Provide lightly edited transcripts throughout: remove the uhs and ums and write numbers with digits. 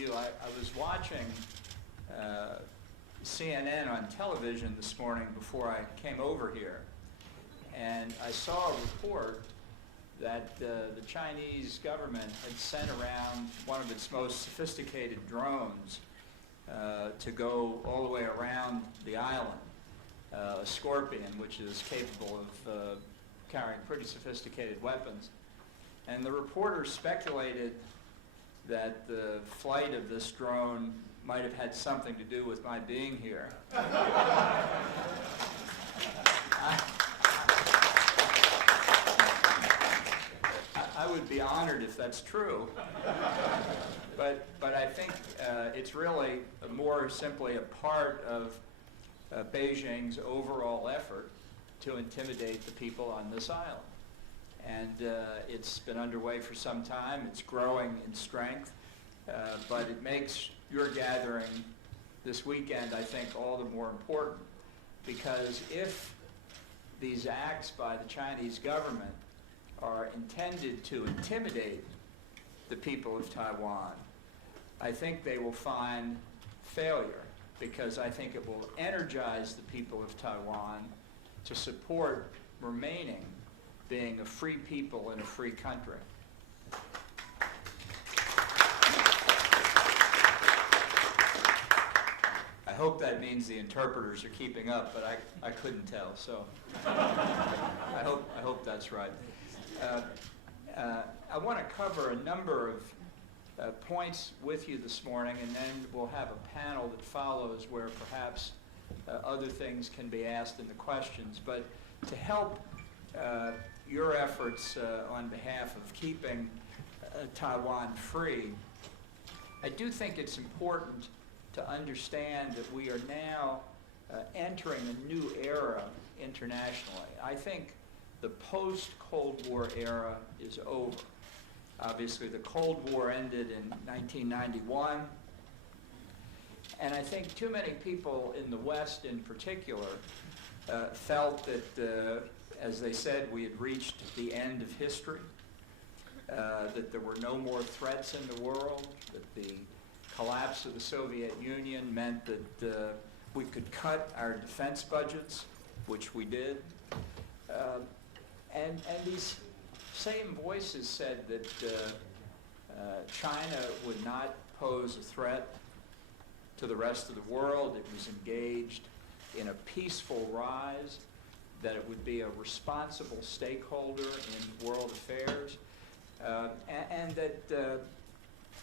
you. I was watching CNN on television this morning before I came over here, and I saw a report that the Chinese government had sent around one of its most sophisticated drones to go all the way around the island, a Scorpion, which is capable of carrying pretty sophisticated weapons. And the reporter speculated that the flight of this drone might have had something to do with my being here. I would be honored if that's true, but I think it's really more simply a part of Beijing's overall effort to intimidate the people on this island. And it's been underway for some time. It's growing in strength, but it makes your gathering this weekend, I think, all the more important, because if these acts by the Chinese government are intended to intimidate the people of Taiwan, I think they will find failure, because I think it will energize the people of Taiwan to support remaining being a free people in a free country. I hope that means the interpreters are keeping up, but I couldn't tell, so I hope that's right. I want to cover a number of points with you this morning, and then we'll have a panel that follows where perhaps other things can be asked in the questions. But to help your efforts on behalf of keeping Taiwan free, I do think it's important to understand that we are now entering a new era internationally. I think the post-Cold War era is over. Obviously, the Cold War ended in 1991, and I think too many people in the West in particular felt that, as they said, we had reached the end of history, that there were no more threats in the world, that the collapse of the Soviet Union meant that we could cut our defense budgets, which we did. And these same voices said that China would not pose a threat to the rest of the world. It was engaged in a peaceful rise, that it would be a responsible stakeholder in world affairs, and that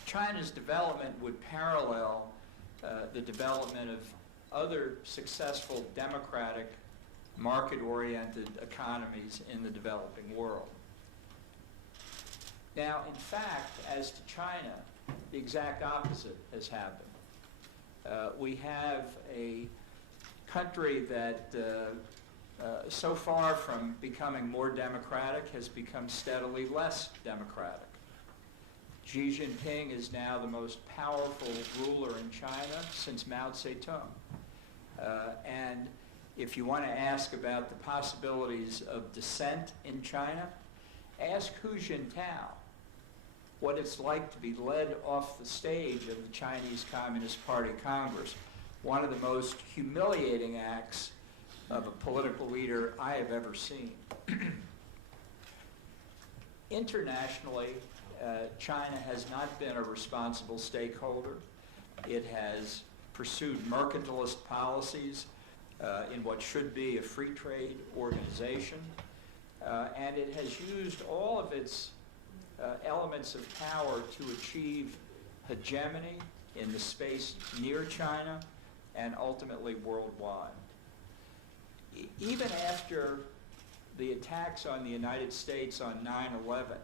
China's development would parallel the development of other successful democratic, market-oriented economies in the developing world. Now, in fact, as to China, the exact opposite has happened. We have a country that, so far from becoming more democratic, has become steadily less democratic. Xi Jinping is now the most powerful ruler in China since Mao Zedong. And if you want to ask about the possibilities of dissent in China, ask Hu Jintao what it's like to be led off the stage of the Chinese Communist Party Congress, one of the most humiliating acts of a political leader I have ever seen. Internationally, China has not been a responsible stakeholder. It has pursued mercantilist policies in what should be a free trade organization, and it has used all of its elements of power to achieve hegemony in the space near China and ultimately worldwide. Even after the attacks on the United States on 9/11,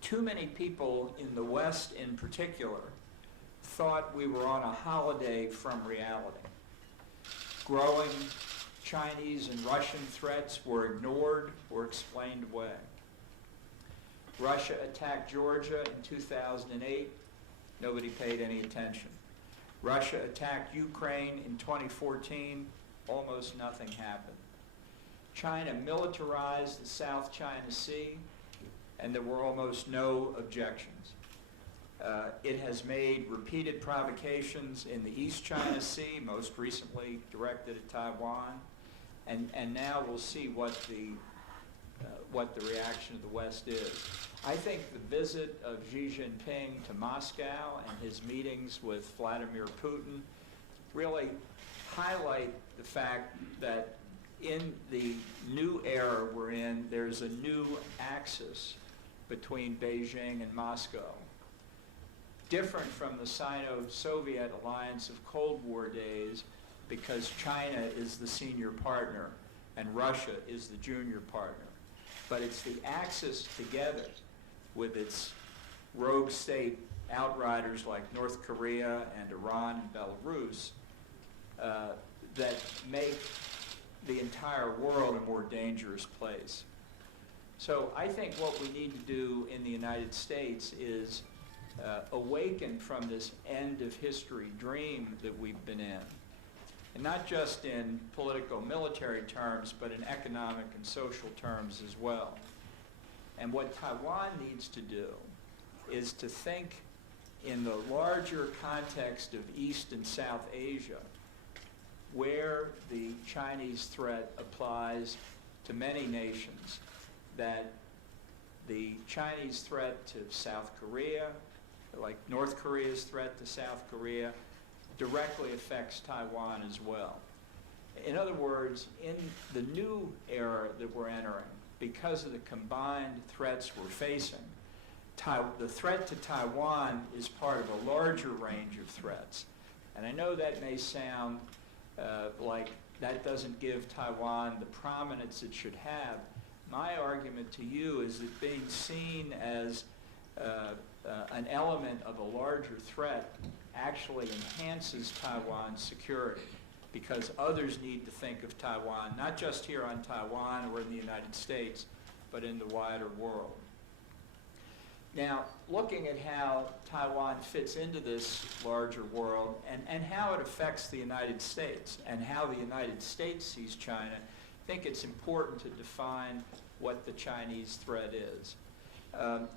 too many people in the West in particular thought we were on a holiday from reality. Growing Chinese and Russian threats were ignored or explained away. Russia attacked Georgia in 2008. Nobody paid any attention. Russia attacked Ukraine in 2014. Almost nothing happened. China militarized the South China Sea, and there were almost no objections. It has made repeated provocations in the East China Sea, most recently directed at Taiwan, and now we'll see what the reaction of the West is. I think the visit of Xi Jinping to Moscow and his meetings with Vladimir Putin really highlight the fact that in the new era we're in, there's a new axis between Beijing and Moscow. Different from the Sino-Soviet alliance of Cold War days, because China is the senior partner and Russia is the junior partner. But it's the axis together with its rogue state outriders like North Korea and Iran and Belarus that make the entire world a more dangerous place. So I think what we need to do in the United States is awaken from this end of history dream that we've been in. And not just in political military terms, but in economic and social terms as well. And what Taiwan needs to do is to think in the larger context of East and South Asia, where the Chinese threat applies to many nations, that the Chinese threat to South Korea, like North Korea's threat to South Korea, directly affects Taiwan as well. In other words, in the new era that we're entering, because of the combined threats we're facing, the threat to Taiwan is part of a larger range of threats. And I know that may sound like that doesn't give Taiwan the prominence it should have. My argument to you is that being seen as an element of a larger threat actually enhances Taiwan's security, because others need to think of Taiwan, not just here on Taiwan or in the United States, but in the wider world. Now, looking at how Taiwan fits into this larger world and how it affects the United States and how the United States sees China, I think it's important to define what the Chinese threat is.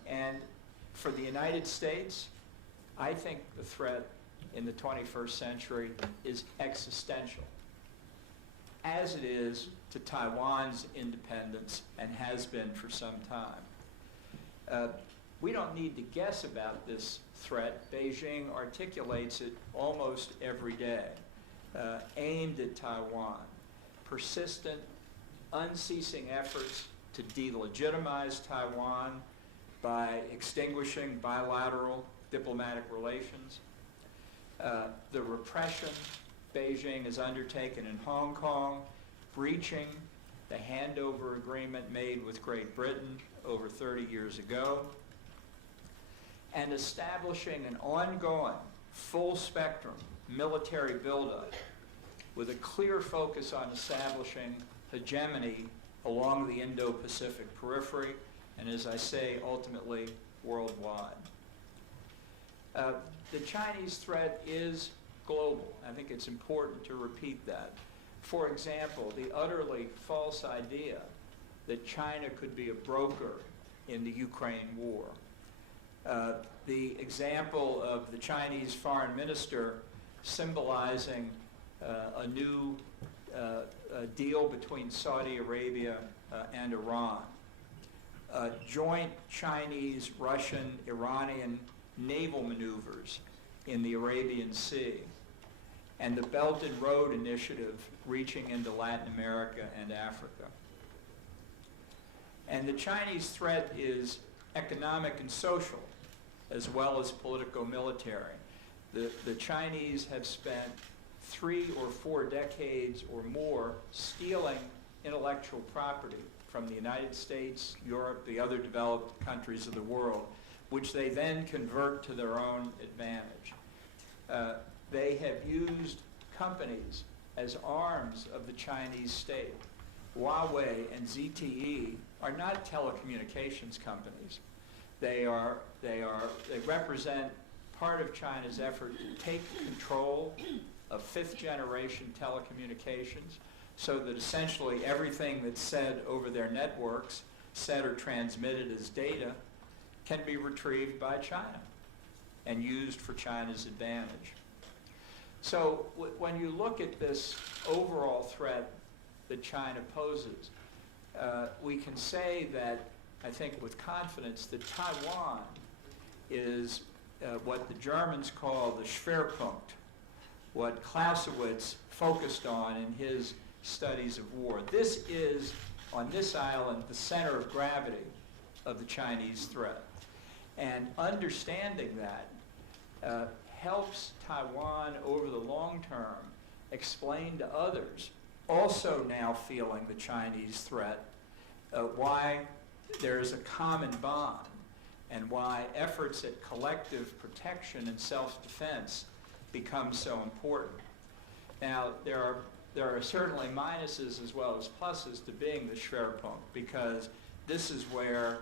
And for the United States, I think the threat in the 21st century is existential, as it is to Taiwan's independence and has been for some time. We don't need to guess about this threat. Beijing articulates it almost every day, aimed at Taiwan. Persistent, unceasing efforts to delegitimize Taiwan by extinguishing bilateral diplomatic relations. The repression Beijing has undertaken in Hong Kong, breaching the handover agreement made with Great Britain over 30 years ago, and establishing an ongoing, full-spectrum military buildup with a clear focus on establishing hegemony along the Indo-Pacific periphery, and as I say, ultimately worldwide. The Chinese threat is global. I think it's important to repeat that. For example, the utterly false idea that China could be a broker in the Ukraine war. The example of the Chinese foreign minister symbolizing a new deal between Saudi Arabia and Iran. Joint Chinese, Russian, Iranian naval maneuvers in the Arabian Sea, and the Belt and Road Initiative reaching into Latin America and Africa. And the Chinese threat is economic and social, as well as politico-military. The Chinese have spent 3 or 4 decades or more stealing intellectual property from the United States, Europe, the other developed countries of the world, which they then convert to their own advantage. They have used companies as arms of the Chinese state. Huawei and ZTE are not telecommunications companies. They represent part of China's effort to take control of 5th-generation telecommunications, so that essentially everything that's said over their networks, said or transmitted as data, can be retrieved by China. and used for China's advantage. So when you look at this overall threat that China poses, we can say that, I think with confidence, that Taiwan is what the Germans call the Schwerpunkt, what Clausewitz focused on in his studies of war. This is, on this island, the center of gravity of the Chinese threat. And understanding that helps Taiwan over the long term explain to others, also now feeling the Chinese threat, why there is a common bond and why efforts at collective protection and self-defense become so important. Now, there are certainly minuses as well as pluses to being the Schwerpunkt, because this is where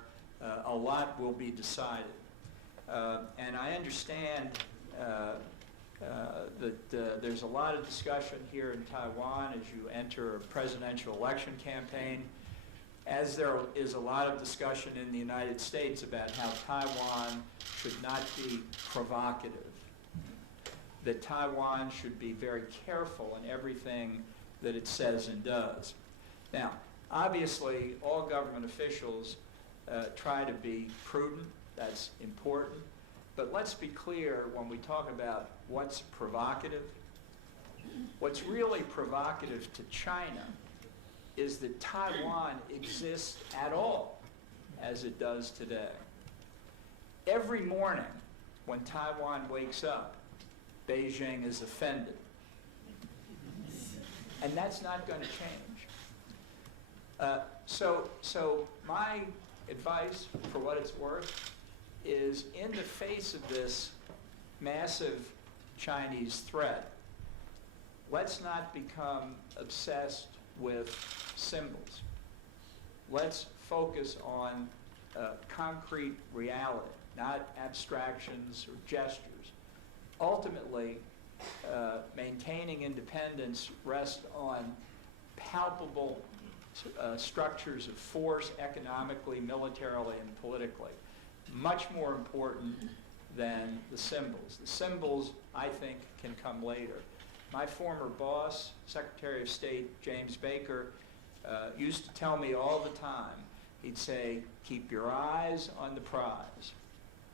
a lot will be decided. And I understand that there's a lot of discussion here in Taiwan as you enter a presidential election campaign, as there is a lot of discussion in the United States about how Taiwan should not be provocative, that Taiwan should be very careful in everything that it says and does. Now, obviously, all government officials try to be prudent. That's important. But let's be clear when we talk about what's provocative. What's really provocative to China is that Taiwan exists at all as it does today. Every morning when Taiwan wakes up, Beijing is offended. And that's not going to change. So my advice, for what it's worth, is in the face of this massive Chinese threat, let's not become obsessed with symbols. Let's focus on concrete reality, not abstractions or gestures. Ultimately, maintaining independence rests on palpable structures of force, economically, militarily, and politically. Much more important than the symbols. The symbols, I think, can come later. My former boss, Secretary of State James Baker, used to tell me all the time, he'd say, keep your eyes on the prize.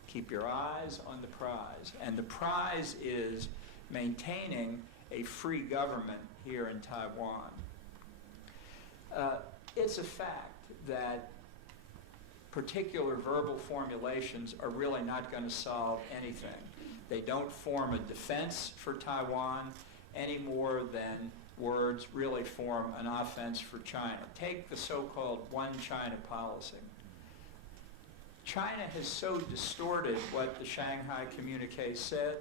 Keep your eyes on the prize. And the prize is maintaining a free government here in Taiwan. It's a fact that particular verbal formulations are really not going to solve anything. They don't form a defense for Taiwan any more than words really form an offense for China. Take the so-called one China policy. China has so distorted what the Shanghai communique said,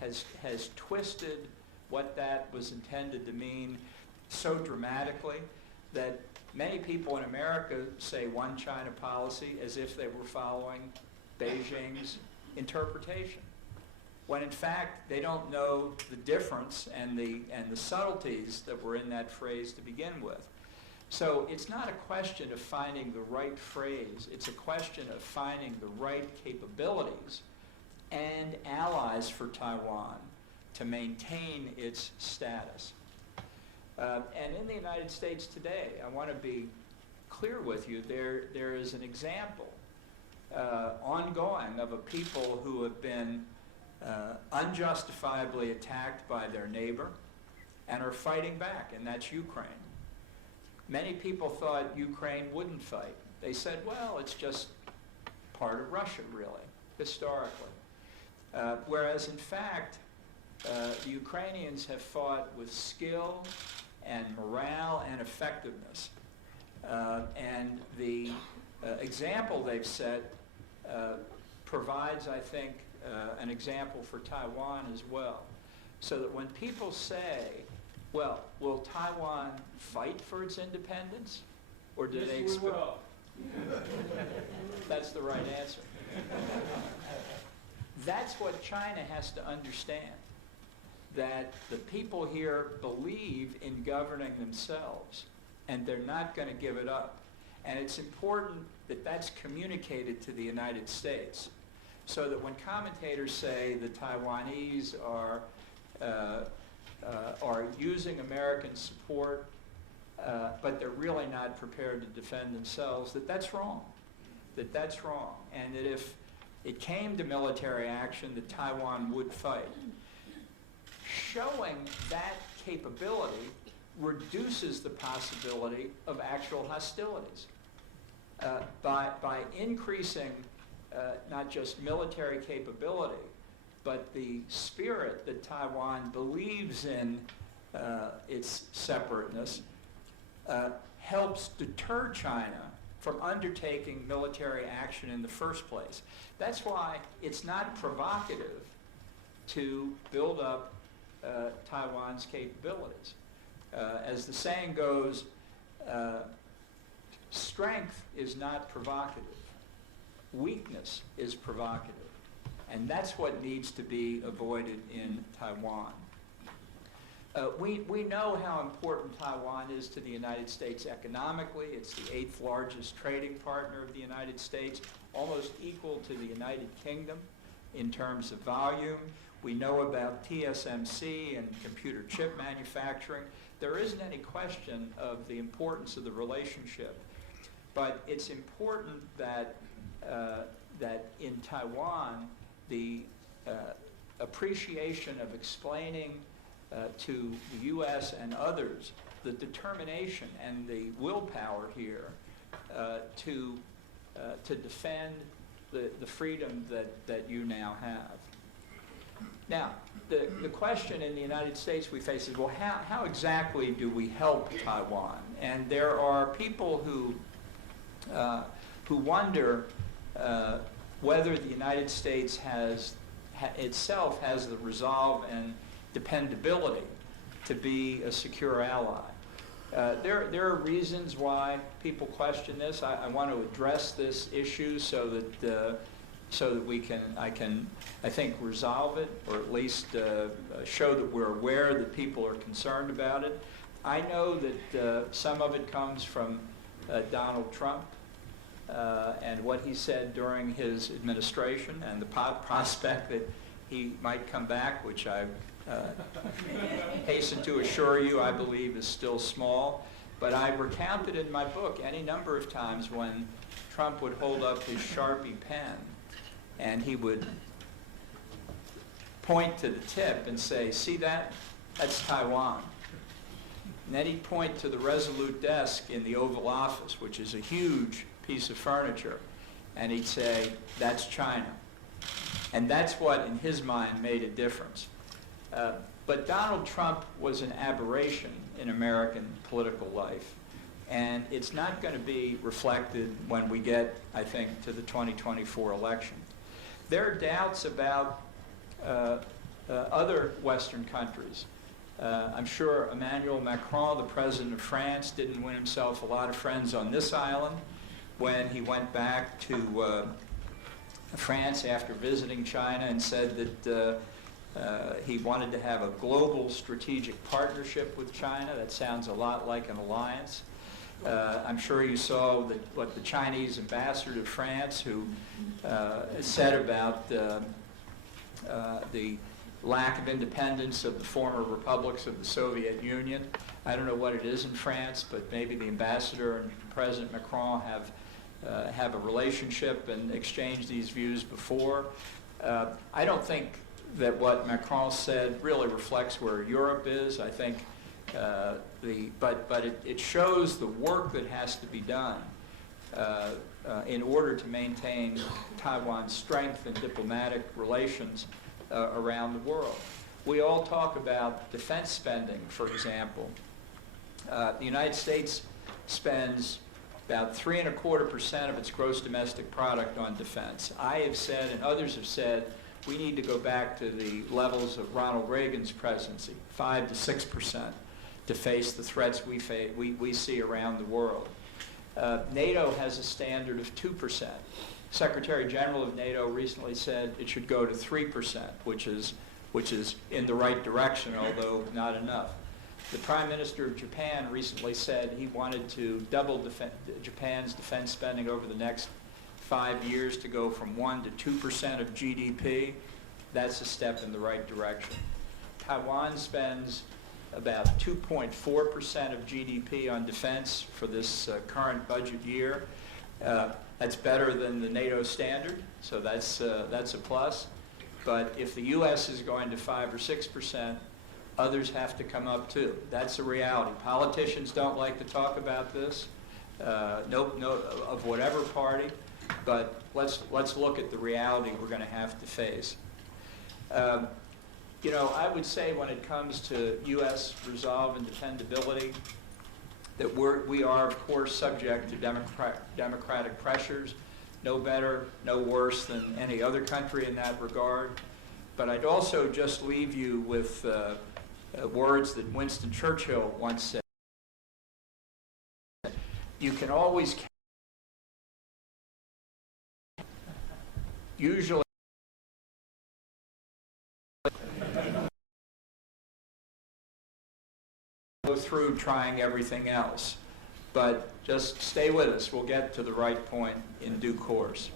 has twisted what that was intended to mean so dramatically that many people in America say one China policy as if they were following Beijing's interpretation, when in fact they don't know the difference and the subtleties that were in that phrase to begin with. So it's not a question of finding the right phrase, it's a question of finding the right capabilities and allies for Taiwan to maintain its status. And in the United States today, I want to be clear with you, there is an example ongoing of a people who have been unjustifiably attacked by their neighbor and are fighting back, and that's Ukraine. Many people thought Ukraine wouldn't fight. They said, well, it's just part of Russia, really, historically. Whereas, in fact, the Ukrainians have fought with skill and morale and effectiveness. And the example they've set provides, I think, an example for Taiwan as well. So that when people say, well, will Taiwan fight for its independence? Or do they expect? That's the right answer. That's what China has to understand, that the people here believe in governing themselves, and they're not going to give it up. And it's important that that's communicated to the United States, So that when commentators say the Taiwanese are using American support, but they're really not prepared to defend themselves, that's wrong. That's wrong. And that if it came to military action, that Taiwan would fight. Showing that capability reduces the possibility of actual hostilities. By increasing not just military capability, but the spirit that Taiwan believes in its separateness, helps deter China from undertaking military action in the first place. That's why it's not provocative to build up Taiwan's capabilities. As the saying goes, strength is not provocative. Weakness is provocative. And that's what needs to be avoided in Taiwan. We know how important Taiwan is to the United States economically. It's the 8th largest trading partner of the United States, almost equal to the United Kingdom in terms of volume. We know about TSMC and computer chip manufacturing. There isn't any question of the importance of the relationship. But it's important that, that in Taiwan, the appreciation of explaining to the U.S. and others the determination and the willpower here to defend the freedom that you now have. Now, the question in the United States we face is, well, how exactly do we help Taiwan? And there are people who wonder whether the United States itself has the resolve and dependability to be a secure ally. There are reasons why people question this. I want to address this issue so that I think resolve it, or at least show that we're aware that people are concerned about it. I know that some of it comes from Donald Trump and what he said during his administration, and the prospect that he might come back, which I hasten to assure you I believe is still small. But I recounted in my book any number of times when Trump would hold up his Sharpie pen and he would point to the tip and say, "See that? That's Taiwan." And then he'd point to the Resolute desk in the Oval Office, which is a huge piece of furniture, and he'd say, "That's China." And that's what, in his mind, made a difference. But Donald Trump was an aberration in American political life, and it's not going to be reflected when we get, I think, to the 2024 election. There are doubts about other Western countries. I'm sure Emmanuel Macron, the president of France, didn't win himself a lot of friends on this island when he went back to France after visiting China and said that he wanted to have a global strategic partnership with China. That sounds a lot like an alliance. I'm sure you saw what the Chinese ambassador to France, who said about the lack of independence of the former republics of the Soviet Union. I don't know what it is in France, but maybe the ambassador and President Macron have a relationship and exchanged these views before. I don't think that what Macron said really reflects where Europe is. I think but it shows the work that has to be done in order to maintain Taiwan's strength in diplomatic relations around the world. We all talk about defense spending, for example. The United States spends about 3.25% of its gross domestic product on defense. I have said, and others have said, we need to go back to the levels of Ronald Reagan's presidency, 5 to 6%, to face the threats we see around the world. NATO has a standard of 2%. Secretary General of NATO recently said it should go to 3%, which is in the right direction, although not enough. The Prime Minister of Japan recently said he wanted to double Japan's defense spending over the next 5 years to go from 1% to 2% of GDP, that's a step in the right direction. Taiwan spends about 2.4% of GDP on defense for this current budget year. That's better than the NATO standard, so that's a plus. But if the U.S. is going to 5 or 6%, others have to come up too. That's a reality. Politicians don't like to talk about this, of whatever party, but let's look at the reality we're going to have to face. You know, I would say when it comes to U.S. resolve and dependability, that we are, of course, subject to democratic pressures, no better, no worse than any other country in that regard. But I'd also just leave you with words that Winston Churchill once said. You can always usually go through trying everything else, but just stay with us. We'll get to the right point in due course.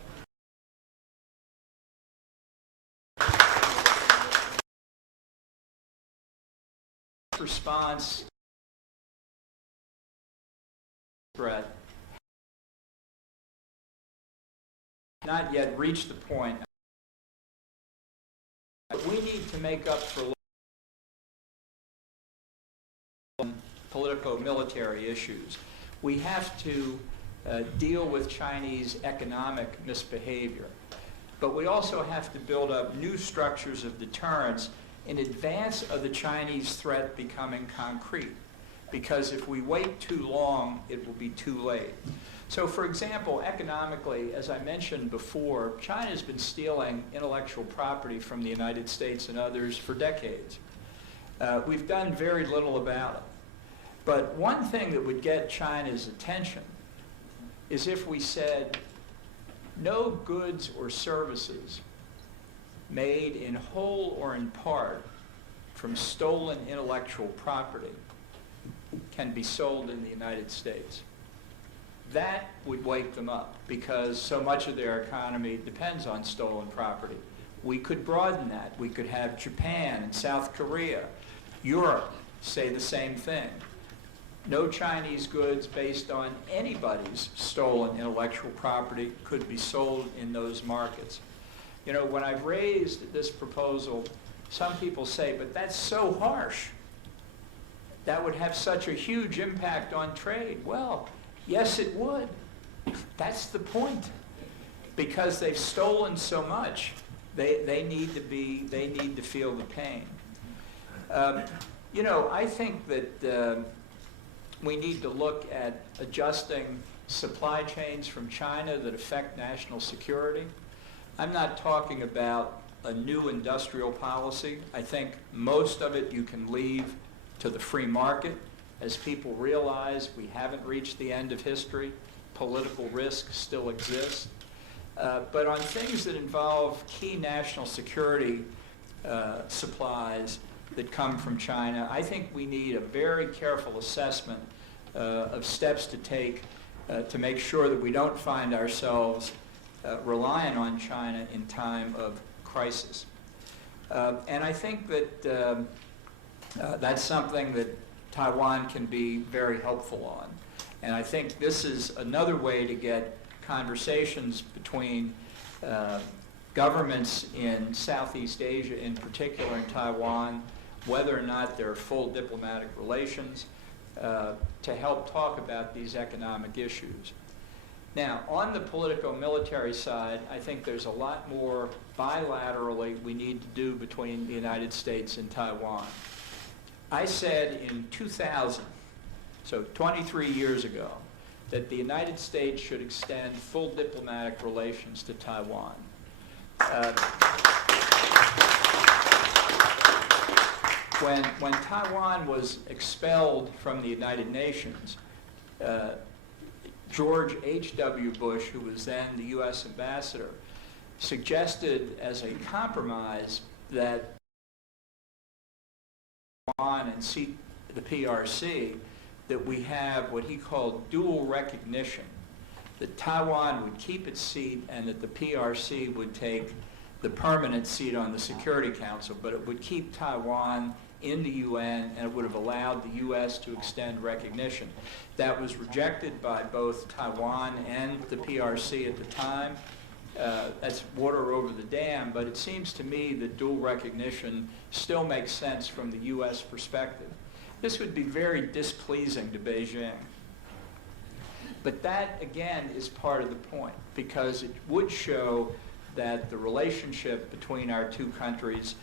Response threat not yet reached the point. We need to make up for politico-military issues. We have to deal with Chinese economic misbehavior, but we also have to build up new structures of deterrence in advance of the Chinese threat becoming concrete. Because if we wait too long, it will be too late. So for example, economically, as I mentioned before, China's been stealing intellectual property from the United States and others for decades. We've done very little about it. But one thing that would get China's attention is if we said, no goods or services made in whole or in part from stolen intellectual property can be sold in the United States. That would wake them up because so much of their economy depends on stolen property. We could broaden that. We could have Japan and South Korea, Europe say the same thing. No Chinese goods based on anybody's stolen intellectual property could be sold in those markets. You know, when I've raised this proposal, some people say, but that's so harsh. That would have such a huge impact on trade. Well, yes, it would. That's the point. Because they've stolen so much, they need to feel the pain. You know, I think that we need to look at adjusting supply chains from China that affect national security. I'm not talking about a new industrial policy. I think most of it you can leave to the free market as people realize we haven't reached the end of history. Political risk still exists. But on things that involve key national security supplies that come from China, I think we need a very careful assessment of steps to take to make sure that we don't find ourselves reliant on China in time of crisis. And I think that that's something that Taiwan can be very helpful on. And I think this is another way to get conversations between governments in Southeast Asia, in particular in Taiwan, whether or not there are full diplomatic relations, to help talk about these economic issues. Now, on the politico-military side, I think there's a lot more bilaterally we need to do between the United States and Taiwan. I said in 2000, so 23 years ago, that the United States should extend full diplomatic relations to Taiwan. When Taiwan was expelled from the United Nations, George H.W. Bush, who was then the U.S. ambassador, suggested as a compromise that Taiwan and seek the PRC, that we have what he called dual recognition, that Taiwan would keep its seat and that the PRC would take the permanent seat on the Security Council, but it would keep Taiwan in the UN, and it would have allowed the U.S. to extend recognition. That was rejected by both Taiwan and the PRC at the time. That's water over the dam, but it seems to me that dual recognition still makes sense from the U.S. perspective. This would be very displeasing to Beijing. But that, again, is part of the point, because it would show that the relationship between our two countries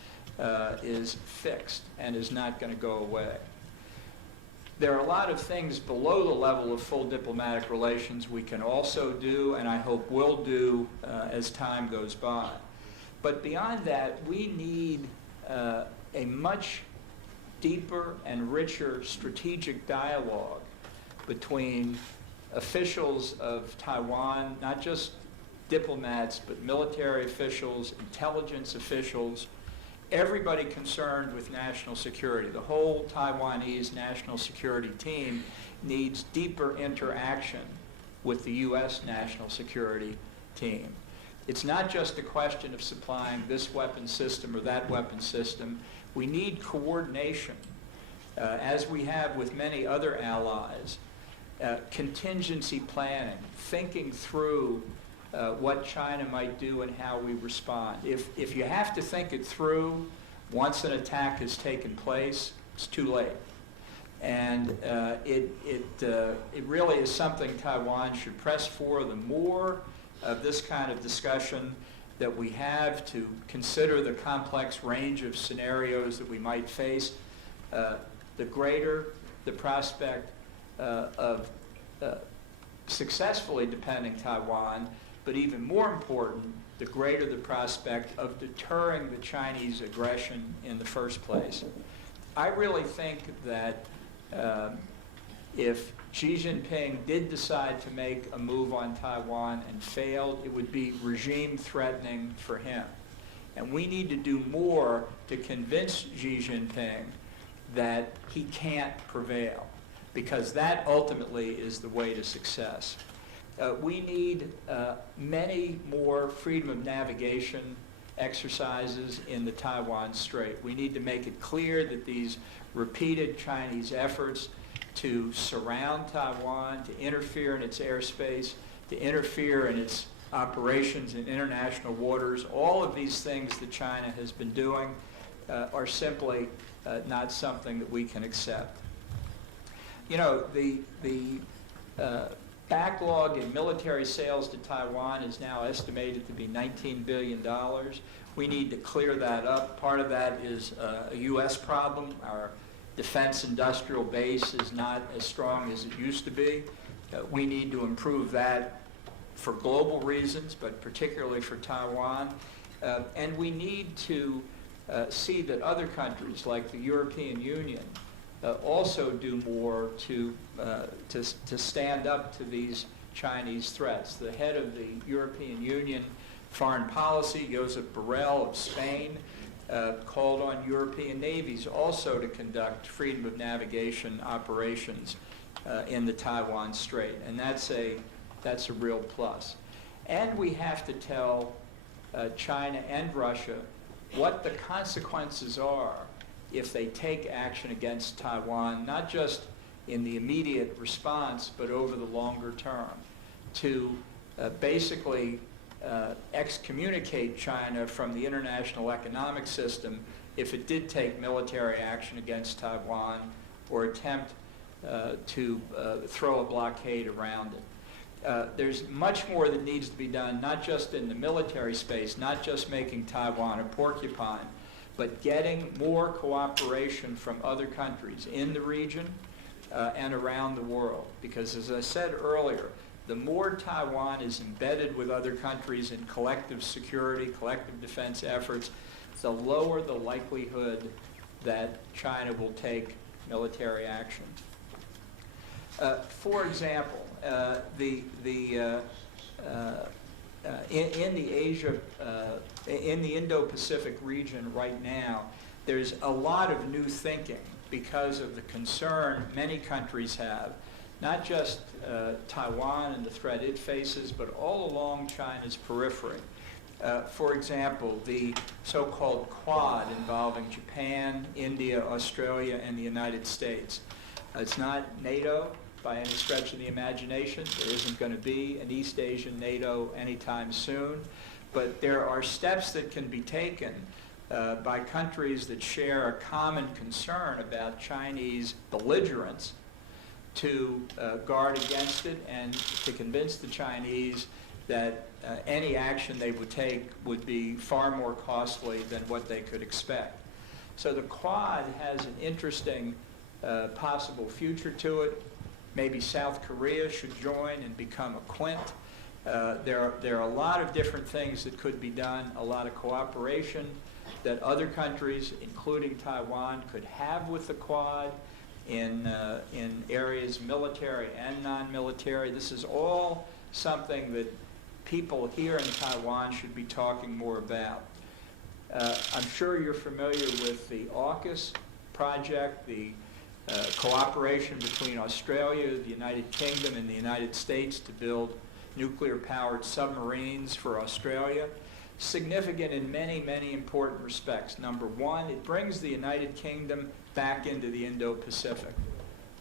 is fixed and is not going to go away. There are a lot of things below the level of full diplomatic relations we can also do, and I hope will do as time goes by. But beyond that, we need a much deeper and richer strategic dialogue between officials of Taiwan, not just diplomats, but military officials, intelligence officials, everybody concerned with national security. The whole Taiwanese national security team needs deeper interaction with the U.S. national security team. It's not just a question of supplying this weapon system or that weapon system. We need coordination, as we have with many other allies, contingency planning, thinking through what China might do and how we respond. If you have to think it through, once an attack has taken place, it's too late. And it really is something Taiwan should press for. The more of this kind of discussion that we have to consider the complex range of scenarios that we might face, the greater the prospect of successfully defending Taiwan, but even more important, the greater the prospect of deterring the Chinese aggression in the first place. I really think that if Xi Jinping did decide to make a move on Taiwan and failed, it would be regime threatening for him. And we need to do more to convince Xi Jinping that he can't prevail, because that ultimately is the way to success. We need many more freedom of navigation exercises in the Taiwan Strait. We need to make it clear that these repeated Chinese efforts to surround Taiwan, to interfere in its airspace, to interfere in its operations in international waters, all of these things that China has been doing are simply not something that we can accept. You know, the backlog in military sales to Taiwan is now estimated to be $19 billion. We need to clear that up. Part of that is a U.S. problem. Our defense industrial base is not as strong as it used to be. We need to improve that for global reasons, but particularly for Taiwan. And we need to see that other countries like the European Union also do more to stand up to these Chinese threats. The head of the European Union Foreign Policy, Josep Borrell of Spain, called on European navies also to conduct freedom of navigation operations in the Taiwan Strait, and that's a real plus. And we have to tell China and Russia what the consequences are if they take action against Taiwan, not just in the immediate response, but over the longer term, to basically excommunicate China from the international economic system if it did take military action against Taiwan or attempt to throw a blockade around it. There's much more that needs to be done, not just in the military space, not just making Taiwan a porcupine, but getting more cooperation from other countries in the region and around the world. Because as I said earlier, the more Taiwan is embedded with other countries in collective security, collective defense efforts, the lower the likelihood that China will take military action. For example, in the Indo-Pacific region right now, there's a lot of new thinking because of the concern many countries have, not just Taiwan and the threat it faces, but all along China's periphery. For example, the so-called Quad involving Japan, India, Australia, and the United States. It's not NATO by any stretch of the imagination. There isn't going to be an East Asian NATO anytime soon. But there are steps that can be taken by countries that share a common concern about Chinese belligerence to guard against it and to convince the Chinese that any action they would take would be far more costly than what they could expect. So the Quad has an interesting possible future to it. Maybe South Korea should join and become a quint. There are a lot of different things that could be done, a lot of cooperation that other countries, including Taiwan, could have with the Quad in areas military and non-military. This is all something that people here in Taiwan should be talking more about. I'm sure you're familiar with the AUKUS project, the cooperation between Australia, the United Kingdom, and the United States to build nuclear-powered submarines for Australia. Significant in many, many important respects. Number one, it brings the United Kingdom back into the Indo-Pacific.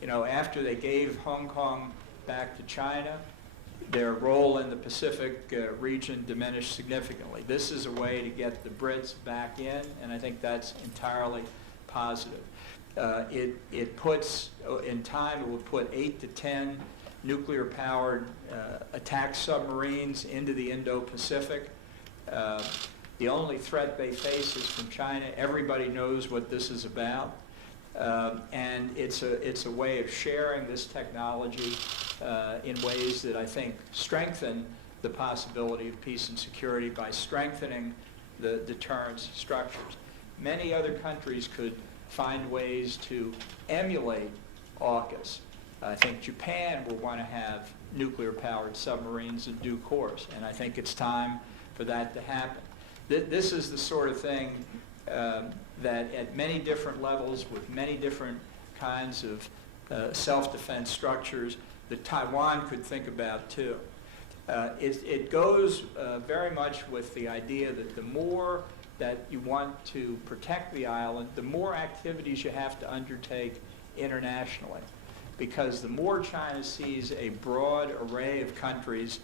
You know, after they gave Hong Kong back to China, their role in the Pacific region diminished significantly. This is a way to get the Brits back in, and I think that's entirely positive. It puts, in time, it would put 8 to 10 nuclear-powered attack submarines into the Indo-Pacific. The only threat they face is from China. Everybody knows what this is about. And it's a way of sharing this technology in ways that I think strengthen the possibility of peace and security by strengthening the deterrence structures. Many other countries could find ways to emulate AUKUS. I think Japan will want to have nuclear-powered submarines in due course, and I think it's time for that to happen. This is the sort of thing that at many different levels with many different kinds of self-defense structures that Taiwan could think about too. It goes very much with the idea that the more that you want to protect the island, the more activities you have to undertake internationally. Because the more China sees a broad array of countries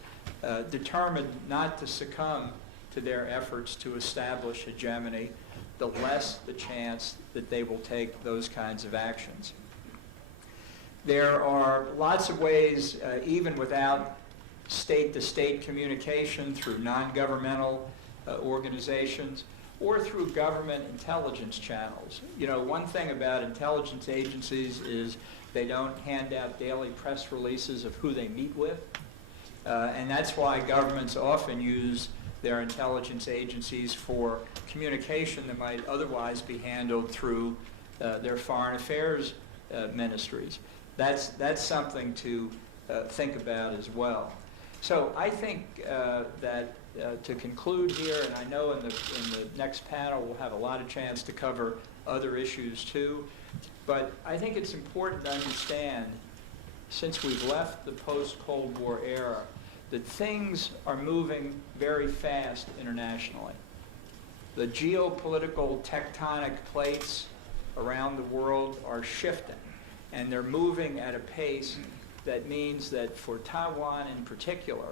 determined not to succumb to their efforts to establish hegemony, the less the chance that they will take those kinds of actions. There are lots of ways, even without state-to-state communication through non-governmental organizations or through government intelligence channels. You know, one thing about intelligence agencies is they don't hand out daily press releases of who they meet with. And that's why governments often use their intelligence agencies for communication that might otherwise be handled through their foreign affairs ministries. That's something to think about as well. So I think that to conclude here, and I know in the next panel we'll have a lot of chance to cover other issues too, but I think it's important to understand, since we've left the post-Cold War era, that things are moving very fast internationally. The geopolitical tectonic plates around the world are shifting, and they're moving at a pace that means that for Taiwan in particular,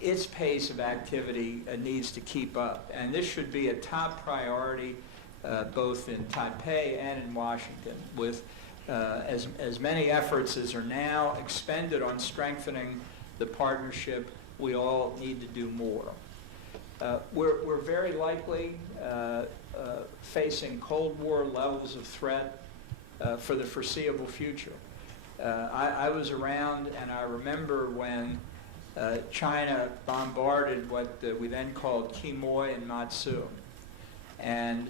its pace of activity needs to keep up. And this should be a top priority both in Taipei and in Washington, with as many efforts as are now expended on strengthening the partnership. We all need to do more. We're very likely facing Cold War levels of threat for the foreseeable future. I was around, and I remember when China bombarded what we then called Quemoy and Matsu. And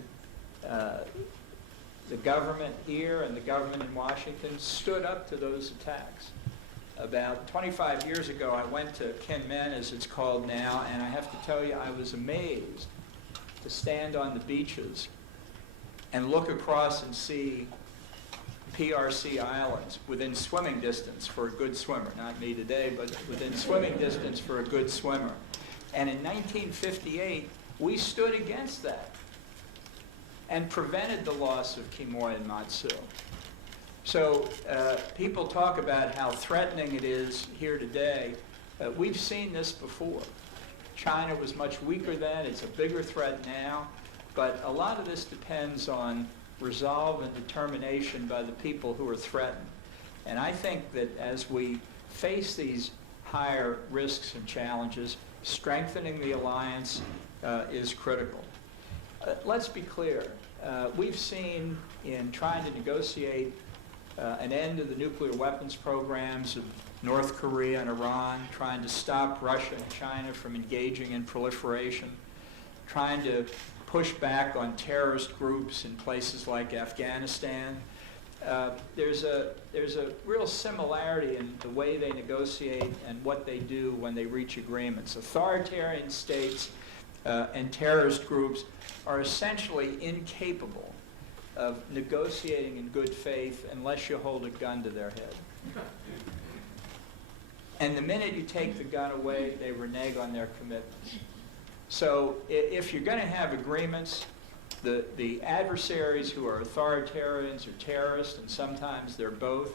the government here and the government in Washington stood up to those attacks. About 25 years ago, I went to Kinmen, as it's called now, and I have to tell you, I was amazed to stand on the beaches and look across and see PRC islands within swimming distance for a good swimmer. Not me today, but within swimming distance for a good swimmer. And in 1958, we stood against that and prevented the loss of Quemoy and Matsu. So people talk about how threatening it is here today. We've seen this before. China was much weaker then. It's a bigger threat now. But a lot of this depends on resolve and determination by the people who are threatened. And I think that as we face these higher risks and challenges, strengthening the alliance is critical. Let's be clear. We've seen in trying to negotiate an end to the nuclear weapons programs of North Korea and Iran, trying to stop Russia and China from engaging in proliferation, trying to push back on terrorist groups in places like Afghanistan. There's a real similarity in the way they negotiate and what they do when they reach agreements. Authoritarian states and terrorist groups are essentially incapable of negotiating in good faith unless you hold a gun to their head. And the minute you take the gun away, they renege on their commitments. So if you're going to have agreements, the adversaries who are authoritarians or terrorists, and sometimes they're both,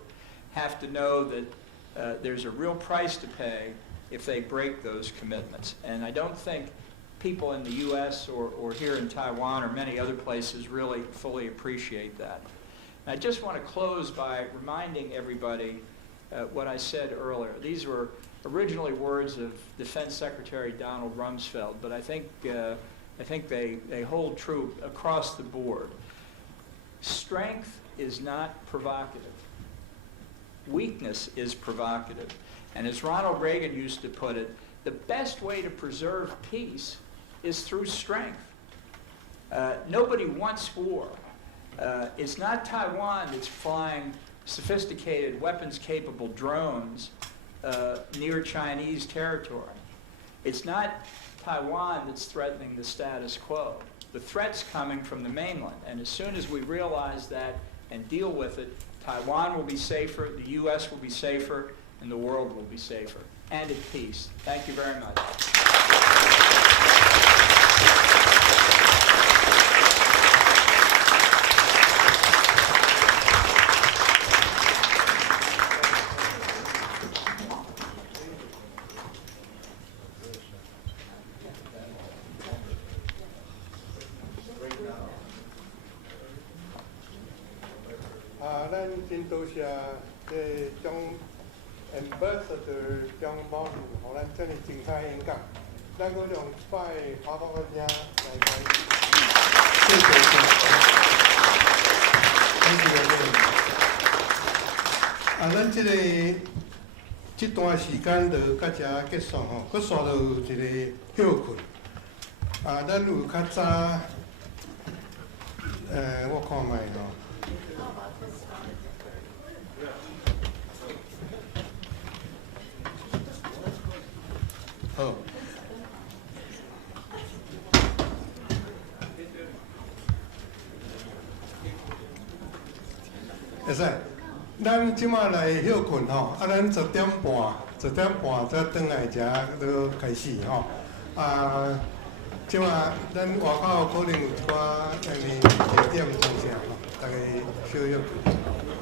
have to know that there's a real price to pay if they break those commitments. And I don't think people in the U.S. or here in Taiwan or many other places really fully appreciate that. And I just want to close by reminding everybody what I said earlier. These were originally words of Defense Secretary Donald Rumsfeld, but I think they hold true across the board. Strength is not provocative. Weakness is provocative. And as Ronald Reagan used to put it, the best way to preserve peace is through strength. Nobody wants war. It's not Taiwan that's flying sophisticated weapons-capable drones near Chinese territory. It's not Taiwan that's threatening the status quo. The threat's coming from the mainland, and as soon as we realize that and deal with it, Taiwan will be safer, the U.S. will be safer, and the world will be safer, and at peace. Thank you very much. Ambassador John Bolton 和咱这里精彩演讲，咱嗰种拜华邦国家来讲，谢谢。咱这段时间就到这结束吼，佫刷到一个休困。咱有较早，我看卖吼。好，会使。咱即马来休困吼，咱10点半才转来食，就开始吼。即马咱外口可能有一寡2点钟啥吼，大家小休困。